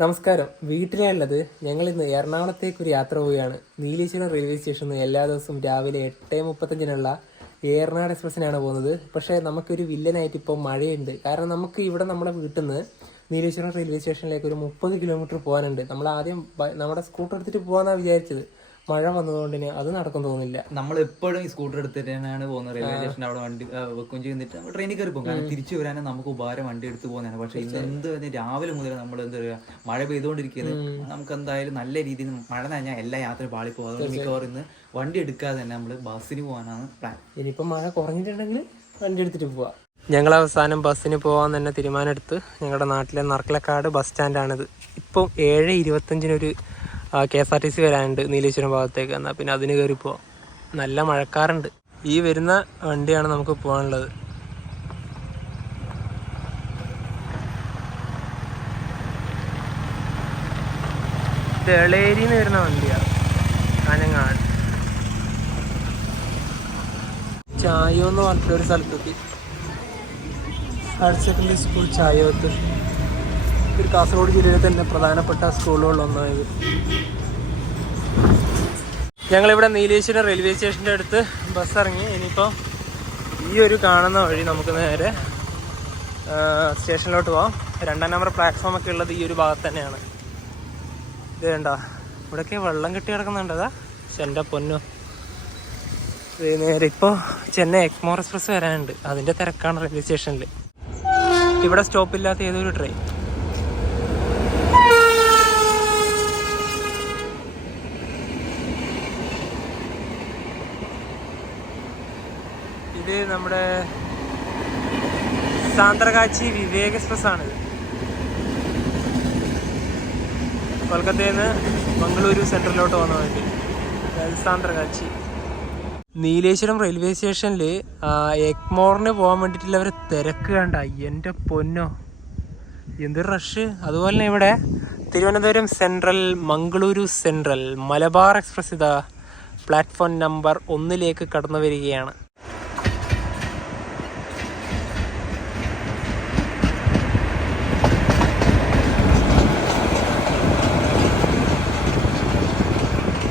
നമസ്കാരം. വീട്ടിലുള്ളത് ഞങ്ങൾ ഇന്ന് എറണാകുളത്തേക്ക് ഒരു യാത്ര പോവുകയാണ്. നീലേശ്വരം റെയിൽവേ സ്റ്റേഷനിൽ നിന്ന് എല്ലാ ദിവസവും രാവിലെ 8:35 ഏറനാട് എക്സ്പ്രസ്സിനാണ് പോകുന്നത്. പക്ഷേ നമുക്കൊരു വില്ലനായിട്ട് ഇപ്പോൾ മഴയുണ്ട്. കാരണം നമുക്ക് ഇവിടെ നമ്മുടെ വീട്ടിൽ നിന്ന് നീലേശ്വരം റെയിൽവേ സ്റ്റേഷനിലേക്ക് ഒരു 30 കിലോമീറ്റർ പോകാനുണ്ട്. നമ്മൾ ആദ്യം നമ്മുടെ സ്കൂട്ടർ എടുത്തിട്ട് പോകാമെന്നാണ് വിചാരിച്ചത്. മഴ വന്നതുകൊണ്ട് അത് നടക്കും തോന്നുന്നില്ല. നമ്മൾ എപ്പോഴും ഈ സ്കൂട്ടർ എടുത്തിട്ട് തന്നെയാണ് പോകുന്നത്. റെയിൽവേ സ്റ്റേഷൻ അവിടെ വണ്ടി വെക്കും ചെയ്തിട്ട് നമ്മൾ ട്രെയിനിൽ കയറി പോകും. കാരണം തിരിച്ചു വരാനും നമുക്ക് ഉപകാരം വണ്ടി എടുത്ത് പോകുന്നതാണ്. പക്ഷേ ഇന്ന് എന്ത് രാവിലെ മുതൽ നമ്മൾ എന്താ പറയുക, മഴ പെയ്തുകൊണ്ടിരിക്കുന്നത്. നമുക്ക് എന്തായാലും നല്ല രീതിയിൽ മഴ നനഞ്ഞാൽ എല്ലാ യാത്രയും പാളിപ്പോകും. അതുകൊണ്ട് മിക്കവാറും ഇന്ന് വണ്ടി എടുക്കാതെ തന്നെ നമ്മൾ ബസ്സിന് പോകാനാണ് പ്ലാൻ. ഇനിയിപ്പോൾ മഴ കുറഞ്ഞിട്ടുണ്ടെങ്കിൽ വണ്ടി എടുത്തിട്ട് പോവാം. ഞങ്ങൾ അവസാനം ബസ്സിന് പോകാൻ തന്നെ തീരുമാനമെടുത്ത് ഞങ്ങളുടെ നാട്ടിലെ നർക്കലക്കാട് ബസ് സ്റ്റാൻഡാണിത്. ഇപ്പം 7:25 KSRTC വരാനുണ്ട് നീലേശ്വരം ഭാഗത്തേക്ക്. എന്നാൽ പിന്നെ അതിന് കയറി പോവാം. നല്ല മഴക്കാറുണ്ട്. ഈ വരുന്ന വണ്ടിയാണ് നമുക്ക് പോകാനുള്ളത്. തെളേരിന്ന് വരുന്ന വണ്ടിയാണ്. കാഞ്ഞങ്ങാട് ചായോ എന്ന് പറഞ്ഞിട്ടൊരു സ്ഥലത്തെത്തി. Higher secondary school Chayoth. ഒരു കാസർഗോഡ് ജില്ലയിലെ തന്നെ പ്രധാനപ്പെട്ട സ്കൂളുകളിലൊന്നായത്. ഞങ്ങളിവിടെ നീലേശ്വരം റെയിൽവേ സ്റ്റേഷൻ്റെ അടുത്ത് ബസ് ഇറങ്ങി. ഇനിയിപ്പോൾ ഈ ഒരു കാണുന്ന വഴി നമുക്ക് നേരെ സ്റ്റേഷനിലോട്ട് പോകാം. 2ാം നമ്പർ പ്ലാറ്റ്ഫോം ഒക്കെ ഉള്ളത് ഈ ഒരു ഭാഗത്ത് തന്നെയാണ്. ഇത് വേണ്ട, ഇവിടെയൊക്കെ വെള്ളം കെട്ടി കിടക്കുന്നുണ്ടതാ. എൻ്റെ പൊന്നോ, നേരെ ഇപ്പോൾ ചെന്നൈ എക്മോർ എക്സ്പ്രസ് വരാനുണ്ട്. അതിൻ്റെ തിരക്കാണ് റെയിൽവേ സ്റ്റേഷനിൽ. ഇവിടെ സ്റ്റോപ്പില്ലാത്ത ഏതൊരു ട്രെയിൻ. ഇത് നമ്മുടെ സാന്ത്രകാച്ചി വിവേക് എക്സ്പ്രസ് ആണിത്. കൊൽക്കത്തയിൽ നിന്ന് മംഗളൂരു സെൻട്രലിലോട്ട് വന്ന വേണ്ടി സാന്ത്രകാച്ചി. നീലേശ്വരം റെയിൽവേ സ്റ്റേഷനിൽ എഗ്മോറിന് പോകാൻ വേണ്ടിയിട്ടുള്ള ഒരു തിരക്ക് കണ്ട എൻ്റെ പൊന്നോ, എന്തൊരു റഷ്. അതുപോലെ തന്നെ ഇവിടെ Thiruvananthapuram central, Mangaluru central, Malabar express ഇതാ പ്ലാറ്റ്ഫോം നമ്പർ 1 കടന്നു വരികയാണ്.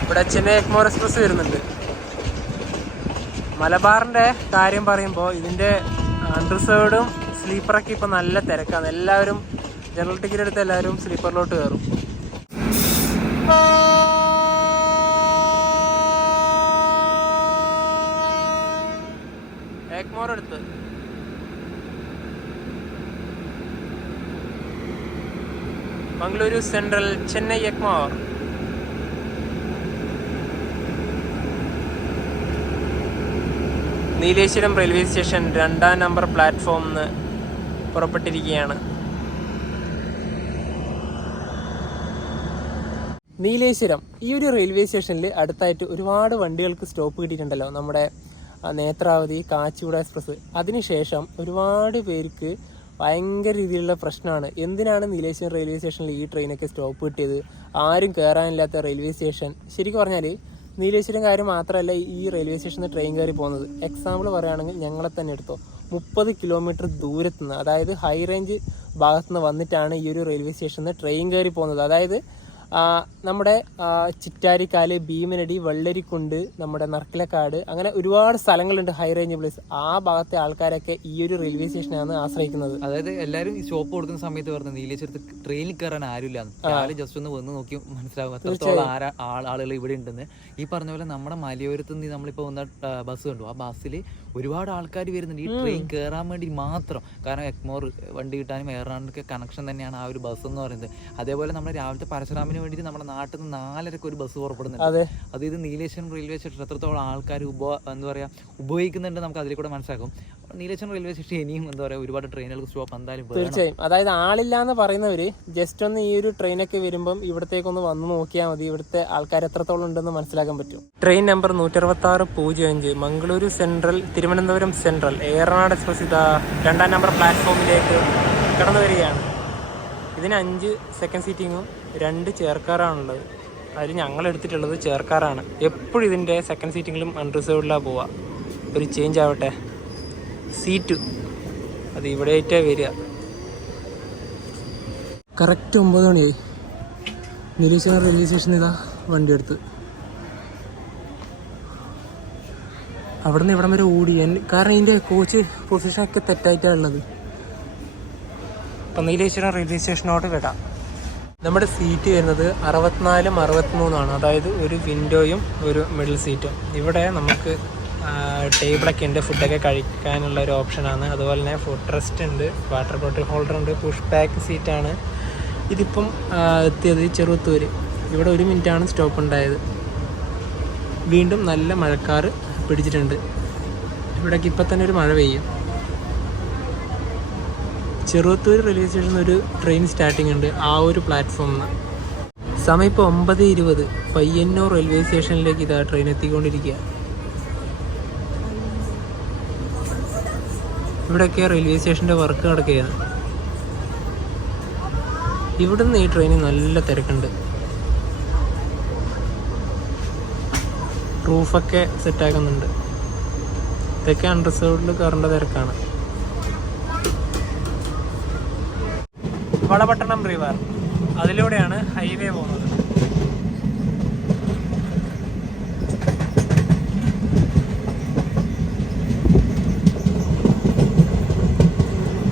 ഇവിടെ ചെന്നൈ എഗ്മോർ എക്സ്പ്രസ് വരുന്നുണ്ട്. മലബാറിൻ്റെ കാര്യം പറയുമ്പോൾ ഇതിൻ്റെ അൺറിസേർവ്ഡും സ്ലീപ്പറൊക്കെ ഇപ്പോൾ നല്ല തിരക്കാണ്. എല്ലാവരും ജനറൽ ടിക്കറ്റ് എടുത്ത് എല്ലാവരും സ്ലീപ്പറിലോട്ട് കയറും. എഗ്മോർ എടുത്ത് Mangaluru central, Chennai Egmore. Nileshwaram railway station 2ാം number പ്ലാറ്റ്ഫോമിൽ നിന്ന് പുറപ്പെട്ടിരിക്കുകയാണ്. നീലേശ്വരം ഈ ഒരു റെയിൽവേ സ്റ്റേഷനിൽ അടുത്തായിട്ട് ഒരുപാട് വണ്ടികൾക്ക് സ്റ്റോപ്പ് കിട്ടിയിട്ടുണ്ടല്ലോ. നമ്മുടെ നേത്രാവതി, കാച്ചിഗുഡ എക്സ്പ്രസ്. അതിനുശേഷം ഒരുപാട് പേർക്ക് ഭയങ്കര രീതിയിലുള്ള പ്രശ്നമാണ്. എന്തിനാണ് നീലേശ്വരം റെയിൽവേ സ്റ്റേഷനിൽ ഈ ട്രെയിനൊക്കെ സ്റ്റോപ്പ് കിട്ടിയത്? ആരും കയറാനില്ലാത്ത റെയിൽവേ സ്റ്റേഷൻ. ശരിക്കും പറഞ്ഞാൽ നീലേശ്വരം കാര്യം മാത്രമല്ല ഈ റെയിൽവേ സ്റ്റേഷനിൽ ട്രെയിൻ കയറി പോകുന്നത്. എക്സാമ്പിൾ പറയുകയാണെങ്കിൽ ഞങ്ങളെ തന്നെ എടുത്തോ, 30 കിലോമീറ്റർ ദൂരത്തുനിന്ന്, അതായത് ഹൈ റേഞ്ച് ഭാഗത്തുനിന്ന് വന്നിട്ടാണ് ഈ ഒരു റെയിൽവേ സ്റ്റേഷനിൽ ട്രെയിൻ കയറി പോകുന്നത്. അതായത് നമ്മുടെ ചിറ്റാരിക്കാല്, ഭീമനടി, വെള്ളരിക്കുണ്ട്, നമ്മുടെ നർക്കലക്കാട്, അങ്ങനെ ഒരുപാട് സ്ഥലങ്ങളുണ്ട് ഹൈ റേഞ്ച് പ്ലേസ്. ആ ഭാഗത്തെ ആൾക്കാരൊക്കെ ഈ ഒരു റെയിൽവേ സ്റ്റേഷനാണ് ആശ്രയിക്കുന്നത്. അതായത് എല്ലാവരും ഈ സ്റ്റോപ്പ് കൊടുക്കുന്ന സമയത്ത് പറഞ്ഞ നീലേശ്വരത്ത് ട്രെയിനിൽ കയറാൻ ആരുമില്ല. രാവിലെ ജസ്റ്റ് ഒന്ന് വന്ന് നോക്കി മനസ്സിലാവും എത്രത്തോളം ആളുകൾ ഇവിടെ ഉണ്ടെന്ന്. ഈ പറഞ്ഞ പോലെ നമ്മുടെ മലയോരത്ത് നിന്ന് നമ്മളിപ്പോൾ വന്ന ബസ് കണ്ടു. ആ ബസ്സിൽ ഒരുപാട് ആൾക്കാർ വരുന്നുണ്ട് ഈ ട്രെയിൻ കയറാൻ വേണ്ടി മാത്രം. കാരണം എഗ്മോർ വണ്ടി കിട്ടാനും എറണാകുളത്തൊക്കെ കണക്ഷൻ തന്നെയാണ് ആ ഒരു ബസ് എന്ന് പറയുന്നത്. അതേപോലെ നമ്മുടെ രാവിലത്തെ പരശുരാമിന് വേണ്ടിയിട്ട് നമ്മുടെ നാട്ടിൽ നിന്ന് 4:30 ഒരു ബസ് പുറപ്പെടുന്നുണ്ട്. അത് ഇത് നീലേശ്വരം റെയിൽവേ സ്റ്റേഷൻ എത്രത്തോളം ആൾക്കാർ എന്താ പറയുക ഉപയോഗിക്കുന്നുണ്ട് നമുക്ക് അതിൽ കൂടെ മനസ്സിലാക്കും. നീലേശ്വരം റെയിൽവേ സ്റ്റേഷൻ ഇനിയും എന്താ പറയുക ഒരുപാട് ട്രെയിനുകൾക്ക് സ്റ്റോപ്പ് എന്തായാലും തീർച്ചയായും. അതായത് ആളില്ല എന്ന് പറയുന്നവര് ജസ്റ്റ് ഒന്ന് ഈ ഒരു ട്രെയിനൊക്കെ വരുമ്പം ഇവിടത്തേക്കൊന്ന് വന്ന് നോക്കിയാൽ മതി. ഇവിടുത്തെ ആൾക്കാർ എത്രത്തോളം ഉണ്ടെന്ന് മനസ്സിലാക്കാൻ പറ്റും. Train number 16605 Mangaluru central, Thiruvananthapuram central, Eranad express ഇതാ 2ാം നമ്പർ പ്ലാറ്റ്ഫോമിലേക്ക് കടന്നു വരികയാണ്. ഇതിന് 5 സെക്കൻഡ് സീറ്റിങ്ങും 2 ചെയർക്കാറാണുള്ളത്. അതിൽ ഞങ്ങൾ എടുത്തിട്ടുള്ളത് ചെയർക്കാറാണ്. എപ്പോഴും ഇതിൻ്റെ സെക്കൻഡ് സീറ്റിങ്ങിലും അൺറിസേർവ്ഡിലാണ് പോവുക. ഒരു ചേഞ്ച് ആവട്ടെ. സീറ്റ് അത് ഇവിടെ ആയിട്ടേ വരിക. കറക്റ്റ് 9 മണിയായി. നിരീക്ഷണ റെയിൽവേ സ്റ്റേഷനിൽ ഇതാ വണ്ടി എടുത്ത് അവിടെ നിന്ന് ഇവിടം വരെ ഓടി. കാരണം ഇതിൻ്റെ കോച്ച് പൊസിഷനൊക്കെ തെറ്റായിട്ടാണ് ഉള്ളത്. അപ്പം നീലേശ്വരം റെയിൽവേ സ്റ്റേഷനോട്ട് വിടാം. നമ്മുടെ സീറ്റ് വരുന്നത് 64 63 അതായത് ഒരു വിൻഡോയും ഒരു മിഡിൽ സീറ്റും. ഇവിടെ നമുക്ക് ടേബിളൊക്കെ ഉണ്ട്, ഫുഡൊക്കെ കഴിക്കാനുള്ള ഒരു ഓപ്ഷനാണ്. അതുപോലെ തന്നെ ഫുഡ് റെസ്റ്റ് ഉണ്ട്, വാട്ടർ ബോട്ടിൽ ഹോൾഡർ ഉണ്ട്, പുഷ് ബാക്ക് സീറ്റാണ്. ഇതിപ്പം എത്തിയത് ചെറുത്തൂർ. ഇവിടെ 1 മിനിറ്റാണ് സ്റ്റോപ്പ് ഉണ്ടായത്. വീണ്ടും നല്ല മഴക്കാറ് പിടിച്ചിട്ടുണ്ട്. ഇവിടേക്ക് ഇപ്പം തന്നെ ഒരു മഴ പെയ്യും. ചെറുത്തൂർ റെയിൽവേ സ്റ്റേഷനിൽ ഒരു ട്രെയിൻ സ്റ്റാർട്ടിംഗ് ഉണ്ട്, ആ ഒരു പ്ലാറ്റ്ഫോമിൽ. സമയം ഇപ്പോൾ 9:20. പയ്യന്നൂർ റെയിൽവേ സ്റ്റേഷനിലേക്ക് ഇതാ ട്രെയിൻ എത്തിക്കൊണ്ടിരിക്കുക. ഇവിടെയൊക്കെ റെയിൽവേ സ്റ്റേഷൻ്റെ വർക്ക് നടക്കുകയാണ്. ഇവിടുന്ന് ഈ ട്രെയിനിൽ നല്ല തിരക്കുണ്ട്. റൂഫൊക്കെ സെറ്റാക്കുന്നുണ്ട്. ഇതൊക്കെ അൺറിസർവ്ഡിൽ കയറേണ്ട തിരക്കാണ്. വളപട്ടണം റിവർ, അതിലൂടെയാണ് ഹൈവേ പോകുന്നത്.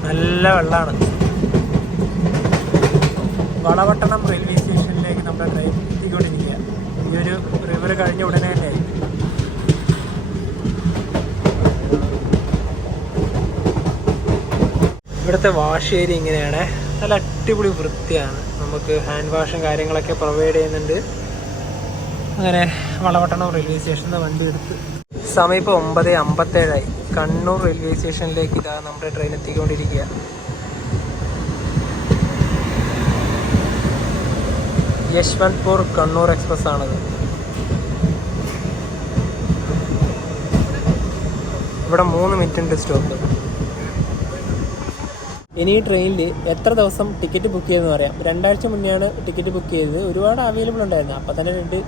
നല്ല വെള്ളമാണ്. വളപട്ടണം റെയിൽവേ സ്റ്റേഷനിലേക്ക് നമ്മുടെ ട്രെയിൻ എത്തിക്കൊണ്ടിരിക്കുക. ഈ ഒരു റിവർ കഴിഞ്ഞ ഉടനെ തന്നെ ഇവിടുത്തെ വാഷ് ഏരിയ ഇങ്ങനെയാണ്. നല്ല അടിപൊളി വൃത്തിയാണ്. നമുക്ക് ഹാൻഡ് വാഷും കാര്യങ്ങളൊക്കെ പ്രൊവൈഡ് ചെയ്യുന്നുണ്ട്. അങ്ങനെ വളപട്ടണം റെയിൽവേ സ്റ്റേഷനിൽ നിന്ന് വണ്ടി എടുത്ത് സമയം ഇപ്പോൾ 9:57. കണ്ണൂർ റെയിൽവേ സ്റ്റേഷനിലേക്ക് ഇതാ നമ്മുടെ ട്രെയിൻ എത്തിക്കൊണ്ടിരിക്കുക. യശ്വന്ത്പൂർ കണ്ണൂർ എക്സ്പ്രസ് ആണത്. ഇവിടെ 3 മിനിറ്റ് ഉണ്ട് സ്റ്റോപ്പ്. ഇനി ഈ ട്രെയിനിൽ എത്ര ദിവസം ടിക്കറ്റ് ബുക്ക് ചെയ്തെന്ന് പറയാം. 2 ആഴ്ച മുന്നെയാണ് ടിക്കറ്റ് ബുക്ക് ചെയ്തത്. ഒരുപാട് അവൈലബിൾ ഉണ്ടായിരുന്നു. അപ്പം തന്നെ 2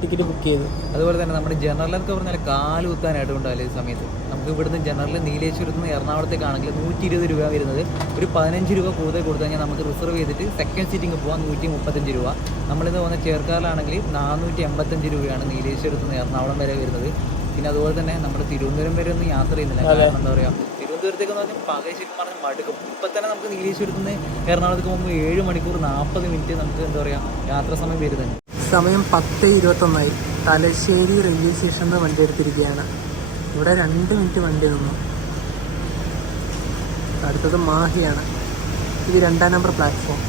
ടിക്കറ്റ് ബുക്ക് ചെയ്തു. അതുപോലെ തന്നെ നമ്മുടെ ജനറലൊക്കെ പറഞ്ഞാൽ കാല് കുത്താനായിട്ട് ഉണ്ടാവില്ല. ഈ സമയത്ത് നമുക്ക് ഇവിടുന്ന് ജനറൽ നീലേശ്വരത്ത് നിന്ന് എറണാകുളത്തേക്കാണെങ്കിൽ 120 രൂപ വരുന്നത്. ഒരു 15 രൂപ കൂടുതൽ കൊടുത്തു കഴിഞ്ഞാൽ നമുക്ക് റിസർവ് ചെയ്തിട്ട് സെക്കൻഡ് സീറ്റിംഗ് പോകാം. 135 രൂപ. നമ്മളിന്ന് പോകുന്ന ചേർക്കാറിലാണെങ്കിൽ 485 രൂപയാണ് നീലേശ്വരത്ത് നിന്ന് എറണാകുളം വരെ വരുന്നത്. പിന്നെ അതുപോലെ തന്നെ നമ്മൾ തിരുവനന്തപുരം വരെ ഒന്നും യാത്ര ചെയ്യുന്നില്ല. കാരണം എന്താ പറയുക, തിരുവനന്തപുരത്തേക്ക് എന്ന് പറഞ്ഞാൽ പകൽ ശരിക്കും പറഞ്ഞാൽ മടുക്കും. ഇപ്പം തന്നെ നമുക്ക് നീലേശ്വരത്ത് നിന്ന് എറണാകുളത്തേക്ക് പോകുമ്പോൾ 7 മണിക്കൂർ 40 മിനിറ്റ് നമുക്ക് എന്താ പറയുക യാത്രാ സമയം വരുന്നുണ്ട്. സമയം 10:21. തലശ്ശേരി റെയിൽവേ സ്റ്റേഷനിൽ നിന്ന് വണ്ടി എടുത്തിരിക്കുകയാണ്. ഇവിടെ 2 മിനിറ്റ് വണ്ടി നിന്നു. അടുത്തത് മാഹിയാണ്. ഇത് 2-ാം number platform.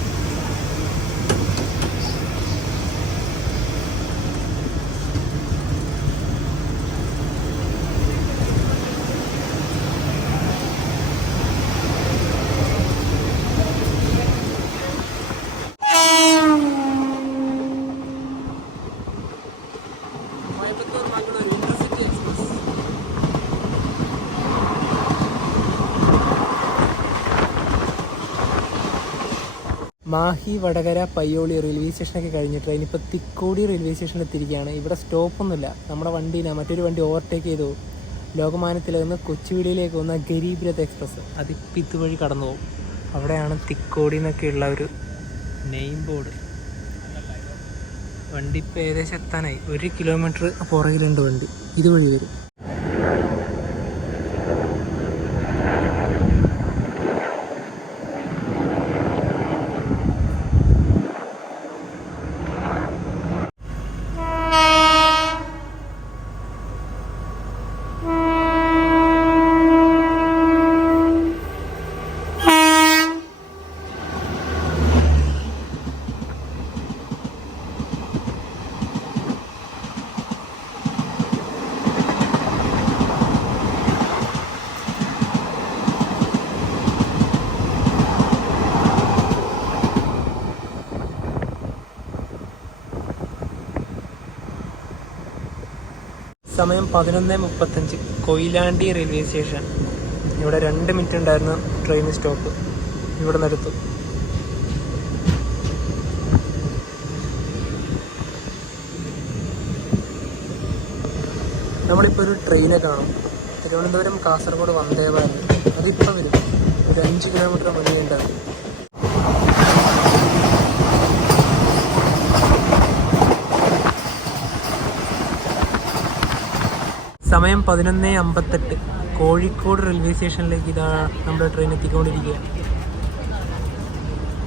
Mahe, Vadakara, Payyoli railway സ്റ്റേഷനൊക്കെ കഴിഞ്ഞ് ട്രെയിൻ ഇപ്പോൾ തിക്കോടി റെയിൽവേ സ്റ്റേഷനിൽ എത്തിയിരിക്കുകയാണ്. ഇവിടെ സ്റ്റോപ്പൊന്നുമില്ല. നമ്മുടെ വണ്ടീനെ മറ്റൊരു വണ്ടി ഓവർടേക്ക് ചെയ്തു. ലോകമാന്യത്തിൽ നിന്ന് കൊച്ചുവേളിയിലേക്ക് പോകുന്ന ഗരീബ് രഥ് എക്സ്പ്രസ് അതിപ്പോൾ ഇതുവഴി കടന്നു പോകും. അവിടെയാണ് തിക്കോടി എന്നൊക്കെയുള്ള ഒരു നെയിം ബോർഡ്. വണ്ടി ഇപ്പോൾ ഏകദേശം എത്താനായി. 1 കിലോമീറ്റർ പുറകിലുണ്ട് വണ്ടി. ഇതുവഴി വരും. സമയം 11:35. Koyilandy railway station. ഇവിടെ 2 മിനിറ്റ് ഉണ്ടായിരുന്ന ട്രെയിൻ സ്റ്റോപ്പ് ഇവിടെ നിന്നെടുത്തു. നമ്മളിപ്പോൾ ഒരു ട്രെയിനെ കാണും. തിരുവനന്തപുരം കാസർഗോഡ് വന്ദേ ഭാരത്. അതിപ്പോൾ വരും. ഒരു 5 കിലോമീറ്റർ മുന്നേ ഉണ്ടാകും. സമയം 11:58. കോഴിക്കോട് റെയിൽവേ സ്റ്റേഷനിലേക്ക് ഇതാ നമ്മുടെ ട്രെയിൻ എത്തിക്കൊണ്ടിരിക്കുക.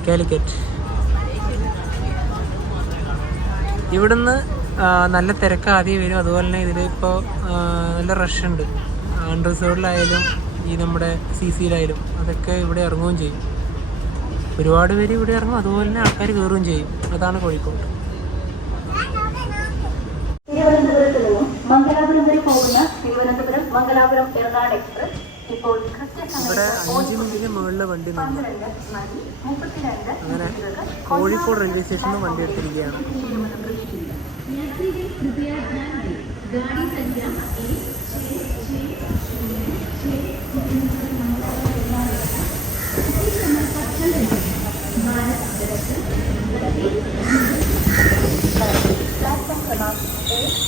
കാലിക്കറ്റ്. ഇവിടുന്ന് നല്ല തിരക്ക് ആദ്യം വരും. അതുപോലെ തന്നെ ഇതിലിപ്പോൾ നല്ല റഷ് ഉണ്ട്. അൺറിസർവ്ഡിലായാലും ഈ നമ്മുടെ CCയിലായാലും അതൊക്കെ ഇവിടെ ഇറങ്ങുകയും ചെയ്യും. ഒരുപാട് പേര് ഇവിടെ ഇറങ്ങും, അതുപോലെ തന്നെ ആൾക്കാർ കയറുകയും ചെയ്യും. അതാണ് കോഴിക്കോട്. തിരുവനന്തപുരത്ത് നിന്നും മംഗലാപുരം വരെ പോകുന്ന തിരുവനന്തപുരം മംഗലാപുരം എറണാകുളം എക്സ്പ്രസ് ഇപ്പോൾ ഇവിടെ 5 മിനിറ്റിന് മുകളിൽ വണ്ടി നിന്നു. അങ്ങനെ കോഴിക്കോട് റെയിൽവേ സ്റ്റേഷനിൽ വണ്ടി എടുത്തിരിക്കുകയാണ്.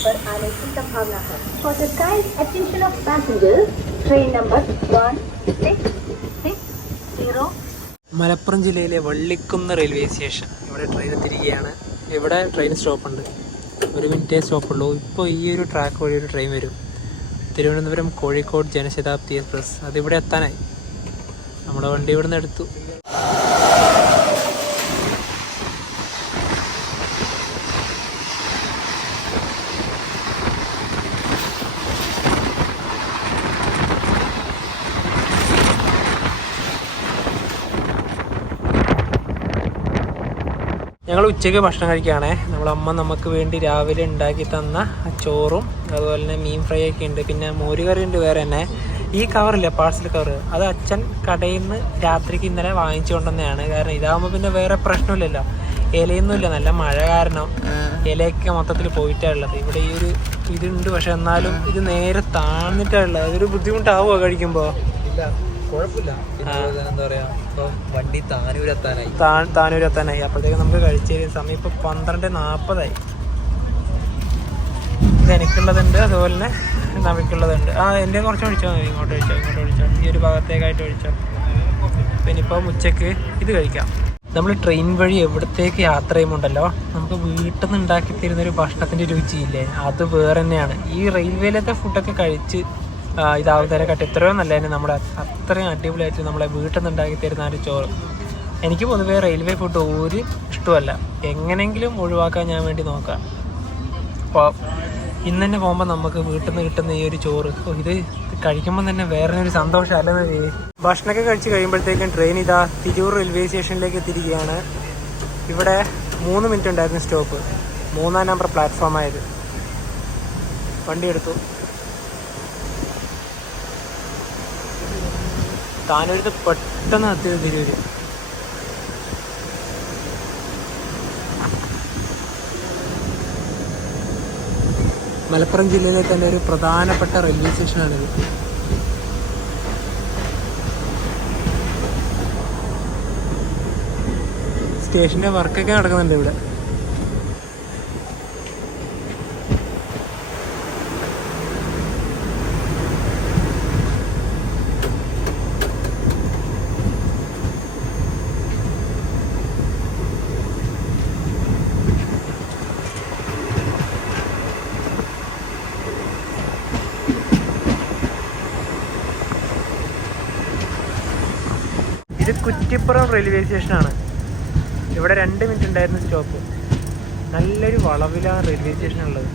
पर आने की संभावना है. For the kind attention of passengers, train number 1660. Malappuram ജില്ലയിലെ വള്ളിക്കുന്ന് റെയിൽവേ സ്റ്റേഷൻ. ഇവിടെ ട്രെയിൻ എത്തിയിരിക്കുകയാണ്. ഇവിടെ ട്രെയിൻ സ്റ്റോപ്പുണ്ട്. 1 മിനിറ്റേ സ്റ്റോപ്പുള്ളൂ. ഇപ്പോൾ ഈ ഒരു ട്രാക്ക് വഴി ഒരു ട്രെയിൻ വരും. തിരുവനന്തപുരം കോഴിക്കോട് ജനശതാബ്ദി എക്സ്പ്രസ്. അതിവിടെ എത്താനായി. നമ്മുടെ വണ്ടി ഇവിടെ നിന്ന് എടുത്തു. ഞങ്ങൾ ഉച്ചയ്ക്ക് ഭക്ഷണം കഴിക്കുകയാണേ. നമ്മളമ്മ നമുക്ക് വേണ്ടി രാവിലെ ഉണ്ടാക്കി തന്ന ചോറും അതുപോലെ തന്നെ മീൻ ഫ്രൈ ഒക്കെ ഉണ്ട്. പിന്നെ മോരുകറി ഉണ്ട് വേറെ തന്നെ. ഈ കവറില്ല, പാഴ്സൽ കവർ, അത് അച്ഛൻ കടയിൽ നിന്ന് രാത്രിക്ക് ഇന്നലെ വാങ്ങിച്ചു കൊണ്ടുവന്നതാണ്. കാരണം ഇതാകുമ്പോൾ പിന്നെ വേറെ പ്രശ്നമില്ലല്ലോ, ഇലയൊന്നുമില്ല. നല്ല മഴ കാരണം ഇലയൊക്കെ മൊത്തത്തിൽ പോയിട്ടാണ് ഉള്ളത്. ഇവിടെ ഈ ഒരു ഇതുണ്ട്, പക്ഷെ എന്നാലും ഇത് നേരെ താഴ്ന്നിട്ടാണ് ഉള്ളത്. അതൊരു ബുദ്ധിമുട്ടാവുമോ കഴിക്കുമ്പോൾ? കുഴപ്പമില്ല. എന്താ പറയാ, വണ്ടി താനൂരെത്താനായി. അപ്പോഴത്തേക്ക് നമുക്ക് കഴിച്ചു. സമയം ഇപ്പോൾ 12:40. ഇത് എനിക്കുള്ളതുണ്ട്, അതുപോലെ തന്നെ നമുക്കുള്ളതുണ്ട്. എൻ്റെ കുറച്ച് ഒഴിച്ചോ, ഇങ്ങോട്ട് ഒഴിച്ചോ. ഈ ഒരു ഭാഗത്തേക്കായിട്ട് ഒഴിച്ചോ. പിന്നെ ഇപ്പം ഉച്ചക്ക് ഇത് കഴിക്കാം. നമ്മൾ ട്രെയിൻ വഴി എവിടത്തേക്ക് യാത്ര ചെയ്യുമ്പോണ്ടല്ലോ, നമുക്ക് വീട്ടിൽ നിന്ന് ഉണ്ടാക്കി തരുന്നൊരു ഭക്ഷണത്തിൻ്റെ രുചിയില്ലേ, അത് വേറെ തന്നെയാണ്. ഈ റെയിൽവേയിലത്തെ ഫുഡൊക്കെ കഴിച്ച് ഇതാവുന്നതിനെക്കാട്ടി എത്രയോ നല്ലതിന് നമ്മുടെ അത്രയും അടിപൊളിയായിട്ട് നമ്മളെ വീട്ടിൽ നിന്ന് ഉണ്ടാക്കി തരുന്ന ഒരു ചോറ്. എനിക്ക് പൊതുവേ റെയിൽവേ ഫുഡ് ഒരു ഇഷ്ടമല്ല. എങ്ങനെയെങ്കിലും ഒഴിവാക്കാൻ ഞാൻ വേണ്ടി നോക്കാം. അപ്പോൾ ഇന്ന് തന്നെ പോകുമ്പോൾ നമുക്ക് വീട്ടിൽ നിന്ന് കിട്ടുന്ന ഈ ഒരു ചോറ്, ഇത് കഴിക്കുമ്പോൾ തന്നെ വേറെ ഒരു സന്തോഷം അല്ലെന്ന്. ഭക്ഷണമൊക്കെ കഴിച്ച് കഴിയുമ്പോഴത്തേക്കും ട്രെയിൻ ഇതാ തിരൂർ റെയിൽവേ സ്റ്റേഷനിലേക്ക് എത്തിയിരിക്കുകയാണ്. ഇവിടെ 3 മിനിറ്റ് ഉണ്ടായിരുന്നു സ്റ്റോപ്പ്. 3-ാം നമ്പർ പ്ലാറ്റ്ഫോമായത്. വണ്ടി എടുത്തു. താനൂരിത് പെട്ടെന്ന് എത്തിയത് തിരൂര്. മലപ്പുറം ജില്ലയിലെ തന്നെ ഒരു പ്രധാനപ്പെട്ട റെയിൽവേ സ്റ്റേഷനാണിത്. സ്റ്റേഷൻ്റെ വർക്കൊക്കെ നടക്കുന്നുണ്ട് ഇവിടെ. ഇത് കുറ്റിപ്പുറം റെയിൽവേ സ്റ്റേഷനാണ്. ഇവിടെ 2 മിനിറ്റ് ഉണ്ടായിരുന്നു സ്റ്റോപ്പ്. നല്ലൊരു വളവിലാണ് റെയിൽവേ സ്റ്റേഷനുള്ളത്.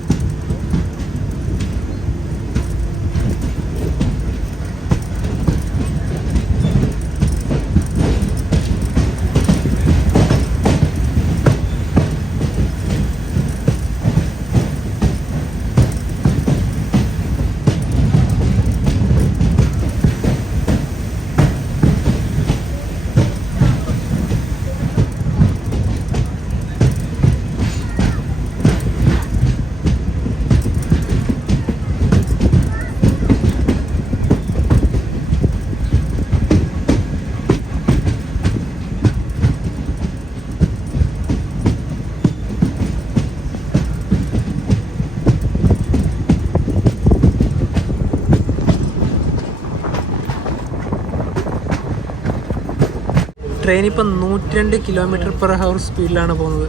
ട്രെയിൻ ഇപ്പം 102 km/h സ്പീഡിലാണ് പോകുന്നത്.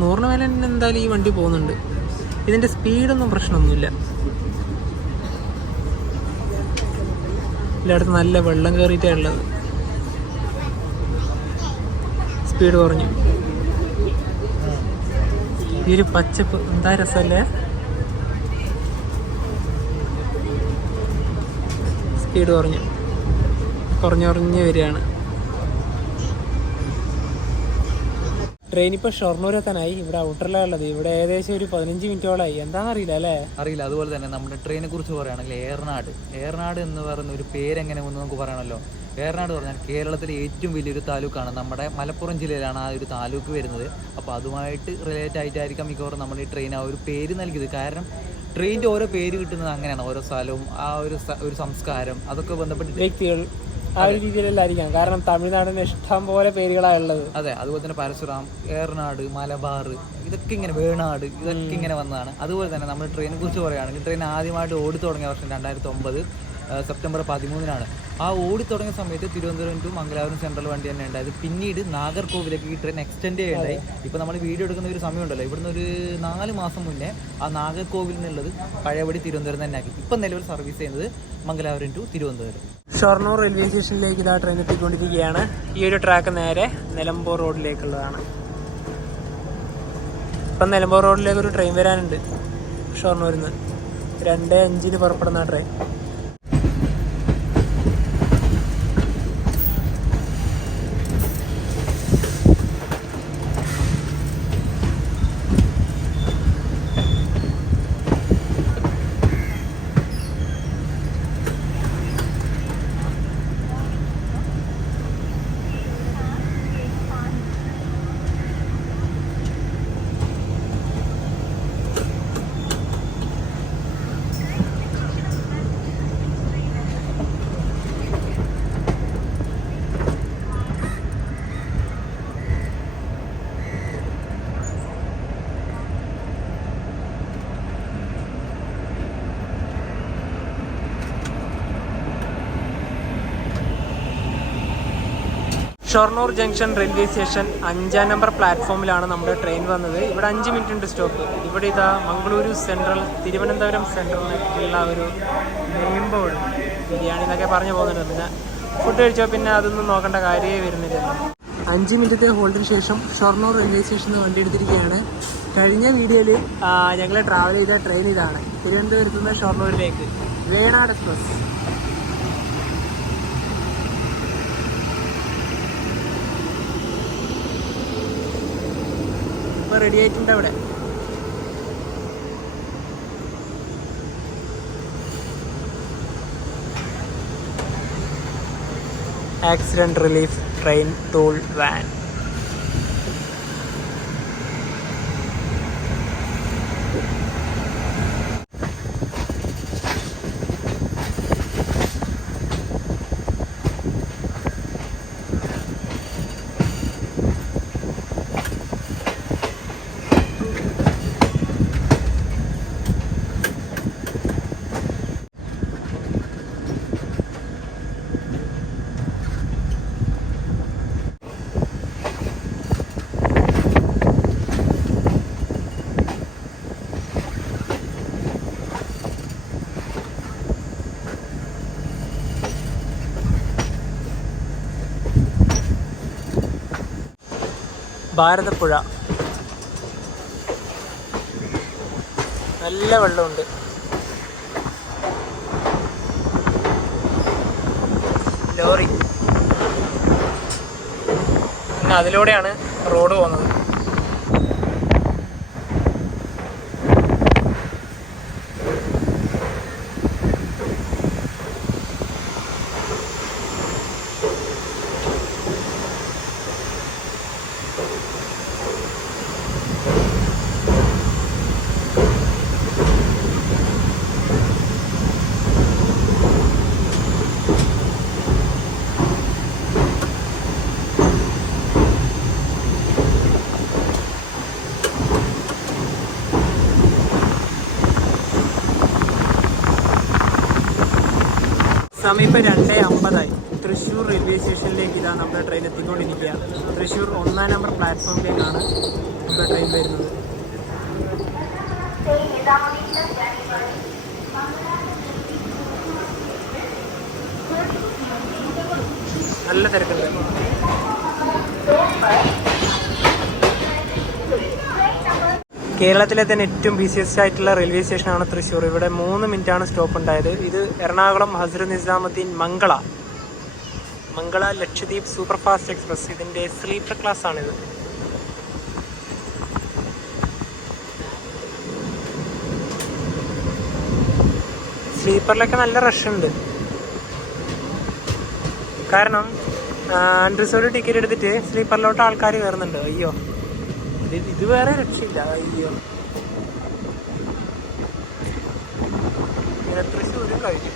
100-ന് മേലെ എന്തായാലും ഈ വണ്ടി പോകുന്നുണ്ട്. ഇതിൻ്റെ സ്പീഡൊന്നും പ്രശ്നമൊന്നുമില്ല. എല്ലായിടത്തും നല്ല വെള്ളം കയറിയിട്ടാണ് ഉള്ളത്. സ്പീഡ് കുറഞ്ഞു. ഈ ഒരു പച്ചപ്പ് എന്താ രസമല്ലേ. സ്പീഡ് കുറഞ്ഞ് വരികയാണ്. ട്രെയിൻ ഇപ്പോൾ ഷൊർണൂർ എത്താനായി. ഇവിടെ ഔട്ടറിലാണ് ഉള്ളത്. ഇവിടെ ഏകദേശം ഒരു 15 മിനിറ്റോളായി. എന്താണെന്നറിയില്ല അല്ലേ? അറിയില്ല. അതുപോലെ തന്നെ നമ്മുടെ ട്രെയിനെ കുറിച്ച് പറയുകയാണെങ്കിൽ ഏറനാട് എന്ന് പറയുന്ന ഒരു പേരെങ്ങനെ ഒന്ന് നമുക്ക് പറയണമല്ലോ. ഏറനാട് പറഞ്ഞാൽ കേരളത്തിലെ ഏറ്റവും വലിയൊരു താലൂക്കാണ്. നമ്മുടെ മലപ്പുറം ജില്ലയിലാണ് ആ ഒരു താലൂക്ക് വരുന്നത്. അപ്പോൾ അതുമായിട്ട് റിലേറ്റ് ആയിട്ടായിരിക്കാം മിക്കവാറും നമ്മുടെ ഈ ട്രെയിൻ ആ ഒരു പേര് നൽകിയത്. കാരണം ട്രെയിനിൻ്റെ ഓരോ പേര് കിട്ടുന്നത് അങ്ങനെയാണ്. ഓരോ സ്ഥലവും ആ ഒരു സംസ്കാരം അതൊക്കെ ബന്ധപ്പെട്ട് വ്യക്തികൾ ആ ഒരു രീതിയിലല്ലായിരിക്കാം. കാരണം തമിഴ്നാടിന് ഇഷ്ടം പോലെ പേരുകളാണ് ഉള്ളത്. അതെ, അതുപോലെ തന്നെ പരശുറാം, ഏറനാട്, മലബാർ, ഇതൊക്കെ ഇങ്ങനെ വേണാട്, ഇതൊക്കെ ഇങ്ങനെ വന്നതാണ്. അതുപോലെ തന്നെ നമ്മൾ ട്രെയിനെ കുറിച്ച് പറയുകയാണെങ്കിൽ ട്രെയിൻ ആദ്യമായിട്ട് ഓടി തുടങ്ങിയ വർഷം 2009 സെപ്റ്റംബർ 13 ആ ഓടി തുടങ്ങിയ സമയത്ത് തിരുവനന്തപുരം ടു മംഗലാപുരം സെൻട്രൽ വണ്ടി തന്നെ ഉണ്ടായത്. പിന്നീട് നാഗർകോവിലേക്ക് ഈ ട്രെയിൻ എക്സ്റ്റെൻഡ് ചെയ്യുകയുണ്ടായി. ഇപ്പോൾ നമ്മൾ വീഡിയോ എടുക്കുന്ന ഒരു സമയമുണ്ടല്ലോ, ഇവിടുന്ന് ഒരു 4 മാസം മുന്നേ ആ നാഗർകോവിൽ നിന്നുള്ളത് പഴയപടി തിരുവനന്തപുരം തന്നെ ആക്കി. ഇപ്പം നിലവിൽ സർവീസ് ചെയ്യുന്നത് മംഗലാപുരം ടു തിരുവനന്തപുരം. ഷൊർണൂർ റെയിൽവേ സ്റ്റേഷനിലേക്ക് ഇതാ ട്രെയിൻ എത്തിക്കൊണ്ടിരിക്കുകയാണ്. ഈ ഒരു ട്രാക്ക് നേരെ നിലമ്പൂർ റോഡിലേക്കുള്ളതാണ്. ഇപ്പം നിലമ്പൂർ റോഡിലേക്ക് ഒരു ട്രെയിൻ വരാനുണ്ട്. ഷൊർണൂരിൽ നിന്ന് 2:05 പുറപ്പെടുന്ന train. Shoranur junction railway station 5-ാം നമ്പർ പ്ലാറ്റ്ഫോമിലാണ് നമ്മുടെ ട്രെയിൻ വന്നത്. ഇവിടെ 5 മിനിറ്റ് ഉണ്ട് സ്റ്റോപ്പ്. ഇവിടെ ഇതാ മംഗളൂരു സെൻട്രൽ, തിരുവനന്തപുരം സെൻട്രലിലേക്കുള്ള ഒരു നെയിം ബോർഡ്, ബിരിയാണി എന്നൊക്കെ പറഞ്ഞു പോകുന്നുണ്ട്. പിന്നെ ഫുഡ് കഴിച്ചോ പിന്നെ അതൊന്നും നോക്കേണ്ട കാര്യമേ വരുന്നില്ല. 5 മിനിറ്റത്തെ ഹോൾഡിന് ശേഷം ഷൊർണൂർ റെയിൽവേ സ്റ്റേഷനിൽ വണ്ടി എടുത്തിരിക്കുകയാണ്. കഴിഞ്ഞ വീഡിയോയിൽ ഞങ്ങൾ ട്രാവൽ ചെയ്ത ട്രെയിൻ ഇതാണ്, തിരുവനന്തപുരത്ത് നിന്ന് ഷൊർണൂരിലേക്ക് വേണാട് എക്സ്പ്രസ്. റെഡി ആയിട്ടുണ്ട് അവിടെ. Accident relief train tool van. Bharathapuzha, നല്ല വെള്ളമുണ്ട്. ലോറി, പിന്നെ അതിലൂടെയാണ് റോഡ് പോകുന്നത്. സമയം ഇപ്പോൾ 2:50. തൃശ്ശൂർ റെയിൽവേ സ്റ്റേഷനിലേക്ക് ഇതാ നമ്മുടെ ട്രെയിൻ എത്തിക്കൊണ്ടിരിക്കുക. തൃശ്ശൂർ 1-ാം നമ്പർ പ്ലാറ്റ്ഫോമിലേക്കാണ് നമ്മുടെ ട്രെയിൻ വരുന്നത്. നല്ല തിരക്കുണ്ട്. കേരളത്തിലെ തന്നെ ഏറ്റവും ബിസിയസ്റ്റ് ആയിട്ടുള്ള റെയിൽവേ സ്റ്റേഷനാണ് തൃശ്ശൂർ. ഇവിടെ 3 മിനിറ്റാണ് സ്റ്റോപ്പ് ഉണ്ടായത്. ഇത് Ernakulam Hazrat Nizamuddin Mangala Lakshadweep super fast express. ഇതിൻ്റെ സ്ലീപ്പർ ക്ലാസ് ആണിത്. സ്ലീപ്പറിലൊക്കെ നല്ല റഷ് ഉണ്ട്. കാരണം അൺറിസർവ്ഡ് ടിക്കറ്റ് എടുത്തിട്ട് സ്ലീപ്പറിലോട്ട് ആൾക്കാർ കയറുന്നുണ്ട്. അയ്യോ, ഇത് വേറെ രക്ഷയില്ല. അയ്യോ, തൃശ്ശൂരും കഴിഞ്ഞു.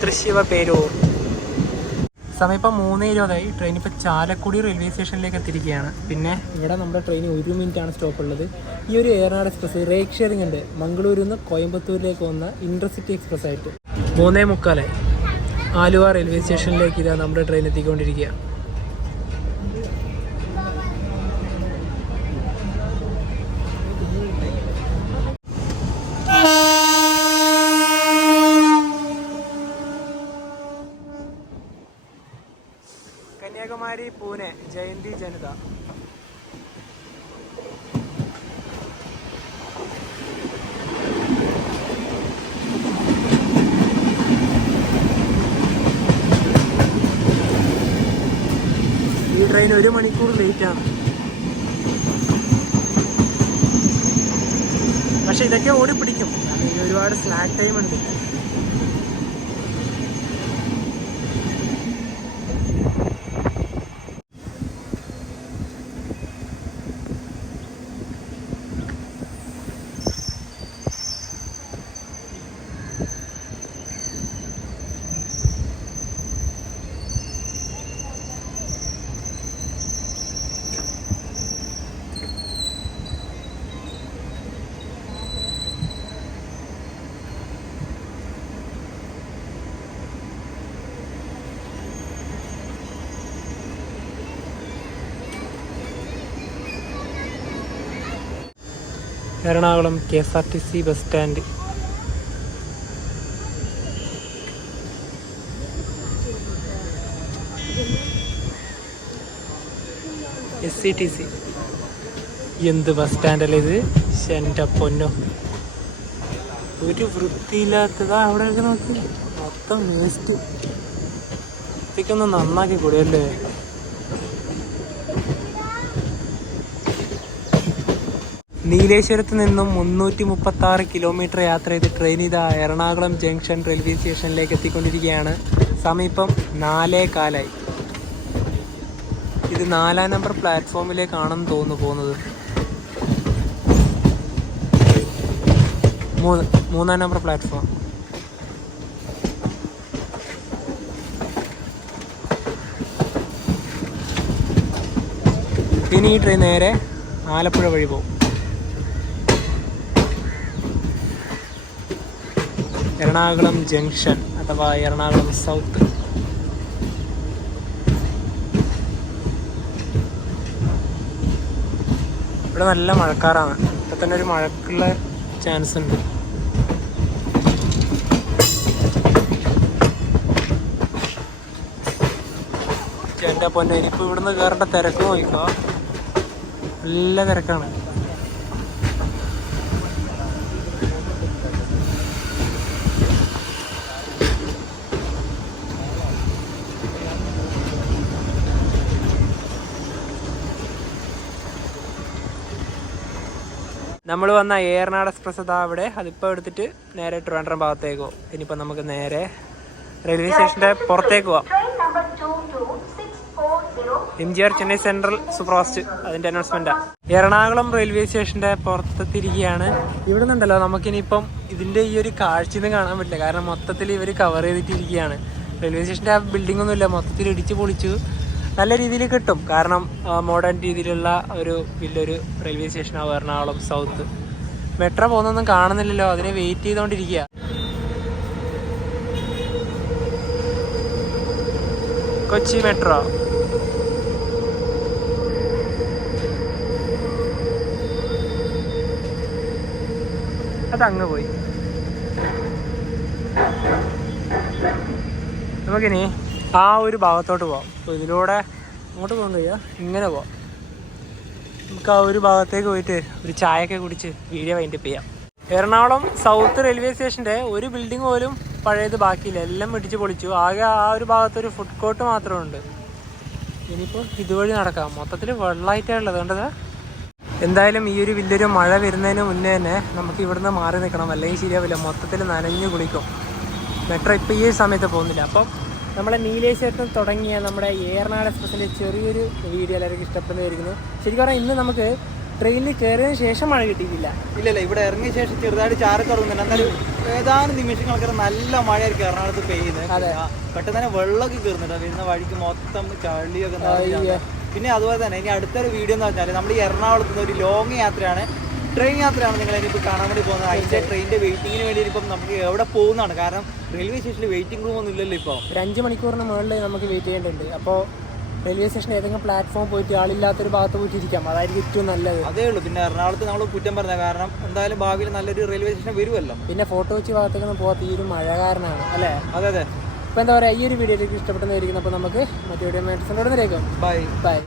തൃശ്ശൂർ പേരൂർ. സമയം ഇപ്പം 3:20. ട്രെയിൻ ഇപ്പോൾ ചാലക്കുടി റെയിൽവേ സ്റ്റേഷനിലേക്ക് എത്തിയിരിക്കുകയാണ്. പിന്നെ ഇവിടെ നമ്മുടെ ട്രെയിൻ 1 മിനിറ്റാണ് സ്റ്റോപ്പ് ഉള്ളത്. ഈ ഒരു ഏറനാട് എക്സ്പ്രസ് റേക്ക് ഷെയറിംഗ് ഉണ്ട്. മംഗളൂരിൽ നിന്ന് കോയമ്പത്തൂരിലേക്ക് വന്ന ഇൻ്റർസിറ്റി എക്സ്പ്രസ് ആയിട്ട് 3:45 ആലുവ റെയിൽവേ സ്റ്റേഷനിലേക്ക് ഇതാ നമ്മുടെ ട്രെയിൻ എത്തിക്കൊണ്ടിരിക്കുക. കന്യാകുമാരി പൂനെ ജയന്തി ജനത. ഈ ട്രെയിൻ 1 മണിക്കൂർ ലേറ്റാണ്. പക്ഷെ ഇതൊക്കെ ഓടിപ്പിടിക്കും. ഇതിന് ഒരുപാട് സ്ലാക്ക് ടൈം ഉണ്ട്. Ernakulam KSRTC bus stand. SCTC. എന്ത് ബസ് സ്റ്റാൻഡല്ലേ ഇത്! എൻ്റെ പൊന്നോ, ഒരു വൃത്തിയില്ലാത്തതാ അവിടെയൊക്കെ. നോക്കി, മൊത്തം വേസ്റ്റ്. ഇതൊക്കെ നന്നാക്കി കൂടിയല്ലേ. നീലേശ്വരത്ത് നിന്നും 336 കിലോമീറ്റർ യാത്ര ചെയ്ത് ട്രെയിൻ ഇതാ എറണാകുളം ജംഗ്ഷൻ റെയിൽവേ സ്റ്റേഷനിലേക്ക് എത്തിക്കൊണ്ടിരിക്കുകയാണ്. സമീപം 4:15. ഇത് 4-ാം നമ്പർ പ്ലാറ്റ്ഫോമിലേക്കാണെന്ന് തോന്നുന്നു പോകുന്നത്. 3-ാം നമ്പർ പ്ലാറ്റ്ഫോം. ഇനി ഈ ട്രെയിൻ നേരെ ആലപ്പുഴ വഴി പോകും. എറണാകുളം ജംഗ്ഷൻ അഥവാ എറണാകുളം സൗത്ത്. ഇവിടെ നല്ല മഴക്കാറാണ്. ഇപ്പം തന്നെ ഒരു മഴക്കുള്ള ചാൻസ് ഉണ്ട്. എൻ്റെ പൊന്നെ, ഇനിയിപ്പോൾ ഇവിടുന്ന് കയറേണ്ട തിരക്ക് നോക്കിക്കോ. നല്ല തിരക്കാണ്. നമ്മൾ വന്ന ഏറനാട് എക്സ്പ്രസ് അതാ അവിടെ. അതിപ്പോൾ എടുത്തിട്ട് നേരെ ട്രിവാൻഡ്രം ഭാഗത്തേക്ക് പോകും. ഇനിയിപ്പോൾ നമുക്ക് നേരെ റെയിൽവേ സ്റ്റേഷൻ്റെ പുറത്തേക്ക് പോവാം. MGR ചെന്നൈ സെൻട്രൽ സൂപ്പർഫാസ്റ്റ്, അതിൻ്റെ അനൗൺസ്മെൻറ്റാണ്. എറണാകുളം റെയിൽവേ സ്റ്റേഷൻ്റെ പുറത്തെത്തിയിരിക്കുകയാണ്. ഇവിടെ നിന്നുണ്ടല്ലോ നമുക്കിനിയിപ്പം ഇതിൻ്റെ ഈ ഒരു കാഴ്ചയൊന്നും കാണാൻ പറ്റില്ല. കാരണം മൊത്തത്തിൽ ഇവർ കവർ ചെയ്തിട്ടിരിക്കുകയാണ്. റെയിൽവേ സ്റ്റേഷൻ്റെ ആ ബിൽഡിംഗ് ഒന്നുമില്ല, മൊത്തത്തിൽ ഇടിച്ച് പൊളിച്ചു. നല്ല രീതിയിൽ കിട്ടും. കാരണം മോഡേൺ രീതിയിലുള്ള ഒരു വലിയൊരു റെയിൽവേ സ്റ്റേഷനാണ് എറണാകുളം സൗത്ത്. മെട്രോ പോകുന്നൊന്നും കാണുന്നില്ലല്ലോ, അതിനെ വെയിറ്റ് ചെയ്തുകൊണ്ടിരിക്കുക. കൊച്ചി മെട്രോ. അതങ്ങ് പോയി. നമുക്കിനി ആ ഒരു ഭാഗത്തോട്ട് പോവാം. അപ്പോൾ ഇതിലൂടെ അങ്ങോട്ട് പോകാൻ കഴിയുക, ഇങ്ങനെ പോവാം. നമുക്ക് ആ ഒരു ഭാഗത്തേക്ക് പോയിട്ട് ഒരു ചായയൊക്കെ കുടിച്ച് വീഡിയോ വൈൻഡപ്പ് ചെയ്യാം. എറണാകുളം സൗത്ത് റെയിൽവേ സ്റ്റേഷൻ്റെ ഒരു ബിൽഡിംഗ് പോലും പഴയത് ബാക്കിയില്ല, എല്ലാം ഇടിച്ച് പൊളിച്ചു. ആകെ ആ ഒരു ഭാഗത്തൊരു ഫുഡ് കോർട്ട് മാത്രമുണ്ട്. ഇനിയിപ്പോൾ ഇതുവഴി നടക്കാം. മൊത്തത്തിൽ വെള്ളമായിട്ടാണുള്ളത് കണ്ടത്. എന്തായാലും ഈ ഒരു വലിയൊരു മഴ വരുന്നതിന് മുന്നേ തന്നെ നമുക്ക് ഇവിടുന്ന് മാറി നിൽക്കണം, അല്ലെങ്കിൽ ശരിയാവില്ല. മൊത്തത്തിൽ നനഞ്ഞു കുളിക്കും. മെട്രോ ഇപ്പോൾ ഈ ഒരു സമയത്ത് പോകുന്നില്ല. അപ്പം നമ്മളെ നീലേശ്വരത്ത് തുടങ്ങിയ നമ്മുടെ എറണാകുളം എക്സ്പ്രസിൻ്റെ ചെറിയൊരു വീഡിയോ എല്ലാവർക്കും ഇഷ്ടപ്പെടുന്നതായിരിക്കുന്നു. ശരിക്കും പറഞ്ഞാൽ ഇന്ന് നമുക്ക് ട്രെയിനിൽ കയറിയതിന് ശേഷം മഴ കിട്ടിയിട്ടില്ല. ഇല്ലല്ല, ഇവിടെ ഇറങ്ങിയ ശേഷം ചെറുതായിട്ട് ചാറി തുടങ്ങുന്നുണ്ട്. എന്നാലും ഏതാനും നിമിഷങ്ങൾക്ക് നല്ല മഴയായിരിക്കും എറണാകുളത്ത് പെയ്യുന്നത്. അതെ, പെട്ടെന്ന് തന്നെ വെള്ളമൊക്കെ കയറുന്നുണ്ട്. വരുന്ന വഴിക്ക് മൊത്തം ചളിയൊക്കെ. പിന്നെ അതുപോലെ തന്നെ ഇനി അടുത്തൊരു വീഡിയോ എന്ന് പറഞ്ഞാൽ നമ്മൾ ഈ എറണാകുളത്ത് നിന്ന് ഒരു ലോങ് യാത്രയാണ്, ട്രെയിൻ യാത്രയാണ് നിങ്ങൾ ഇനിയിപ്പോൾ കാണാൻ വേണ്ടി പോകുന്നത്. അതിൻ്റെ ട്രെയിനിൻ്റെ വെയിറ്റിങ്ങിന് വേണ്ടി ഇപ്പം നമുക്ക് എവിടെ പോകുന്നതാണ്. കാരണം റെയിൽവേ സ്റ്റേഷനിൽ വെയിറ്റിംഗ് റൂം ഒന്നും ഇല്ലല്ലോ ഇപ്പോൾ. ഒരു 5 മണിക്കൂറിന് മുകളിൽ നമുക്ക് വെയിറ്റ് ചെയ്യേണ്ടതുണ്ട്. അപ്പോൾ റെയിൽവേ സ്റ്റേഷൻ ഏതെങ്കിലും പ്ലാറ്റ്ഫോം പോയിട്ട് ആളില്ലാത്തൊരു ഭാഗത്ത് പോയിട്ട് ഇരിക്കാം, അതായിരിക്കും ഏറ്റവും നല്ലത്. അതേ ഉള്ളൂ. പിന്നെ എറണാകുളത്ത് നമ്മൾ കുറ്റം പറഞ്ഞത് കാരണം എന്തായാലും ഭാവിയിൽ നല്ലൊരു റെയിൽവേ സ്റ്റേഷൻ വരുമല്ലോ. പിന്നെ ഫോട്ടോ വെച്ച് ഭാഗത്തേക്കൊന്നും പോകാത്ത ഈ ഒരു മഴ കാരണമാണ് അല്ലേ. അതെ അതെ. അപ്പോൾ എന്താ പറയുക, ഈ ഒരു വീഡിയോ ഇഷ്ടപ്പെടുന്നതായിരിക്കും. അപ്പോൾ നമുക്ക് മറ്റു വീഡിയോ മേടിച്ചുകൊണ്ടിരുന്നേക്കും. Bye bye.